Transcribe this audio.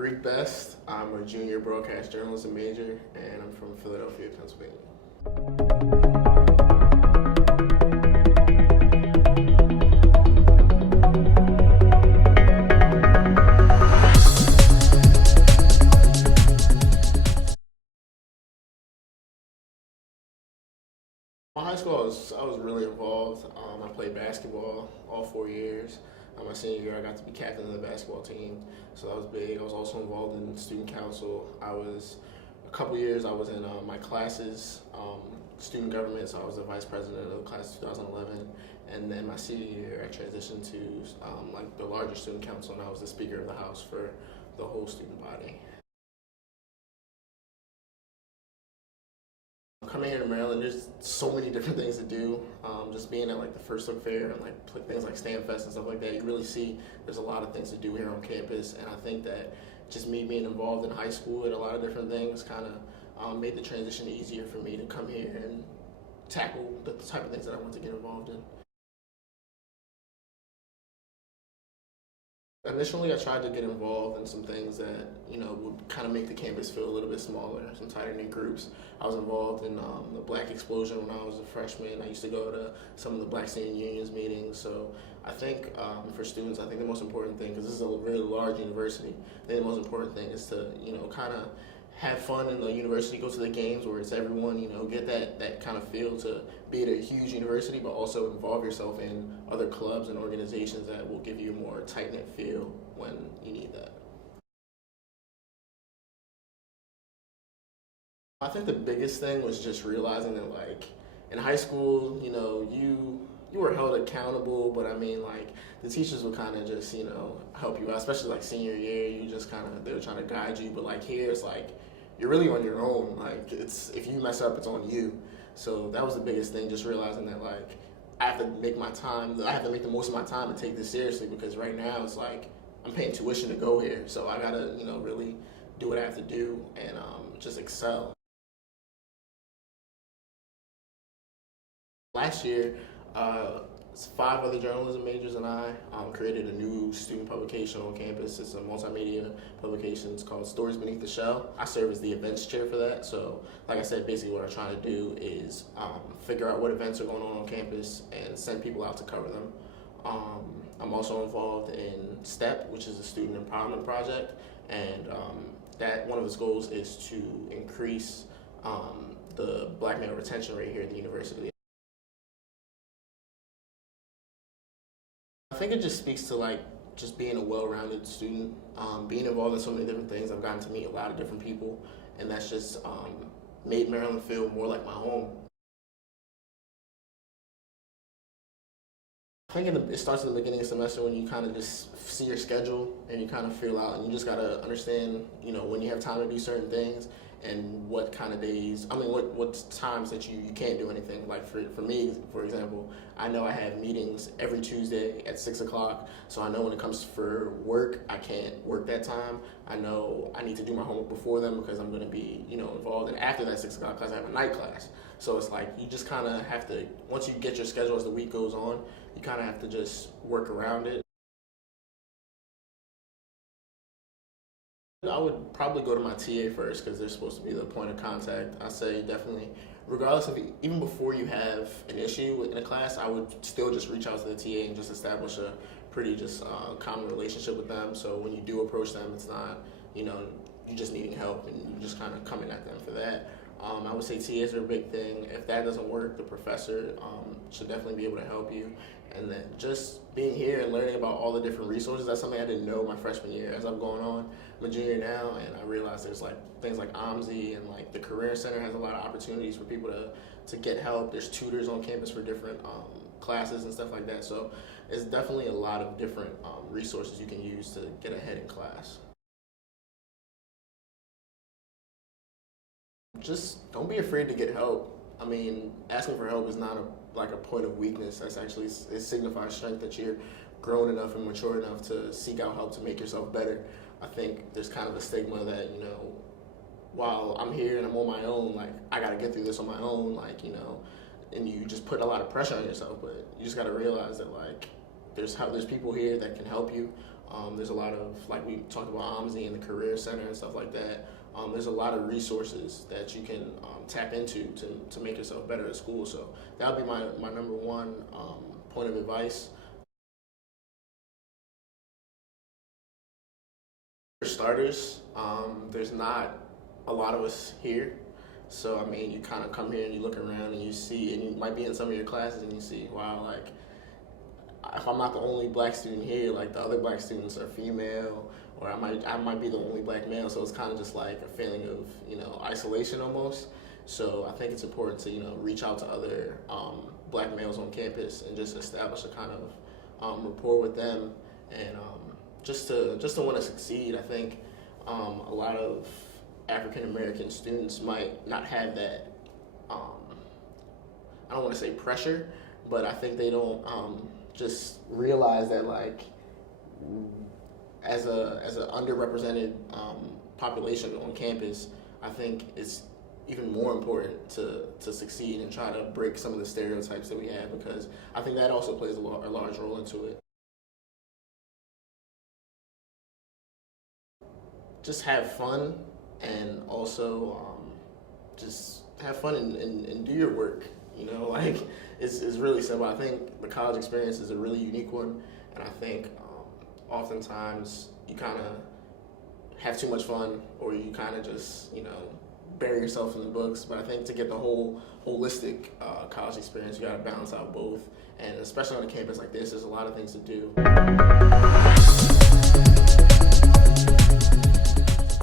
Kareek Best. I'm a junior broadcast journalism major, and I'm from Philadelphia, Pennsylvania. In high school, I was really involved. I played basketball all 4 years. My senior year, I got to be captain of the basketball team, so that was big. I was also involved in student council. A couple years, I was in my class's student government, so I was the vice president of the class of 2011. And then my senior year, I transitioned to like the larger student council, and I was the speaker of the house for the whole student body. Coming here to Maryland, there's so many different things to do. Just being at like the First Look Fair and like things like Stand Fest and stuff like that, you really see there's a lot of things to do here on campus. And I think that just me being involved in high school at a lot of different things kind of made the transition easier for me to come here and tackle the type of things that I want to get involved in. Initially, I tried to get involved in some things that would kind of make the campus feel a little bit smaller, some tighter knit groups. I was involved in the Black Explosion when I was a freshman. I used to go to some of the Black Student Unions meetings. So I think for students, I think the most important thing, because this is a very large university, I think the most important thing is to kind of have fun in the university, go to the games where it's everyone, get that kind of feel to be at a huge university, but also involve yourself in other clubs and organizations that will give you a more tight-knit feel when you need that. I think the biggest thing was just realizing that, like, in high school, you were held accountable, but I mean, like, the teachers would kind of just, help you out, especially like senior year. You just they were trying to guide you, but like here, it's like you're really on your own. Like, if you mess up, it's on you. So that was the biggest thing, just realizing that, like, I have to make the most of my time and take this seriously, because right now it's like I'm paying tuition to go here, so I gotta, really do what I have to do and just excel. Last year, 5 other journalism majors and I created a new student publication on campus. It's a multimedia publication. It's called Stories Beneath the Shell. I serve as the events chair for that. So, like I said, basically what I'm trying to do is figure out what events are going on campus and send people out to cover them. I'm also involved in STEP, which is a student empowerment project, and that one of its goals is to increase the black male retention rate here at the university. I think it just speaks to, like, just being a well-rounded student, being involved in so many different things. I've gotten to meet a lot of different people, and that's just made Maryland feel more like my home. I think it starts at the beginning of the semester when you kind of just see your schedule and you kind of feel out, and you just gotta understand, when you have time to do certain things and what kind of days, what times that you can't do anything. Like for me, for example, I know I have meetings every Tuesday at 6 o'clock, so I know when it comes for work, I can't work that time. I know I need to do my homework before then because I'm gonna be, involved. And after that 6 o'clock class, I have a night class. So it's like, you just kind of have to, once you get your schedule as the week goes on, you kind of have to just work around it. I would probably go to my TA first because they're supposed to be the point of contact. I say definitely, regardless of, even before you have an issue in a class, I would still just reach out to the TA and just establish a pretty common relationship with them. So when you do approach them, it's not, you just needing help and you just kind of coming at them for that. I would say TAs are a big thing. If that doesn't work, the professor should definitely be able to help you. And then just being here and learning about all the different resources, that's something I didn't know my freshman year. As I'm going on, I'm a junior now, and I realized there's like things like OMSI, and like the Career Center has a lot of opportunities for people to get help. There's tutors on campus for different classes and stuff like that. So it's definitely a lot of different resources you can use to get ahead in class. Just don't be afraid to get help. I mean, asking for help is not a point of weakness. That's actually, it signifies strength, that you're grown enough and mature enough to seek out help to make yourself better. I think there's kind of a stigma that, while I'm here and I'm on my own, like, I gotta get through this on my own, like, and you just put a lot of pressure on yourself. But you just gotta realize that, like, there's people here that can help you. There's a lot of, like we talked about, OMSI and the Career Center and stuff like that. There's a lot of resources that you can tap into to make yourself better at school. So that would be my number one point of advice. For starters, there's not a lot of us here. So, I mean, you kind of come here and you look around and you see, and you might be in some of your classes and you see, wow, like, if I'm not the only black student here, like the other black students are female, or I might be the only black male, so it's kind of just like a feeling of, isolation almost. So I think it's important to, reach out to other black males on campus and just establish a kind of rapport with them, and just to want to succeed. I think a lot of African American students might not have that. I don't want to say pressure, but I think they don't just realize that, like, as an underrepresented population on campus, I think it's even more important to succeed and try to break some of the stereotypes that we have, because I think that also plays a large role into it. Just have fun, and also just have fun and do your work. Like, it's really simple. I think the college experience is a really unique one, and I think oftentimes you kind of have too much fun, or you kind of just bury yourself in the books. But I think to get the whole holistic college experience, you got to balance out both, and especially on a campus like this, there's a lot of things to do.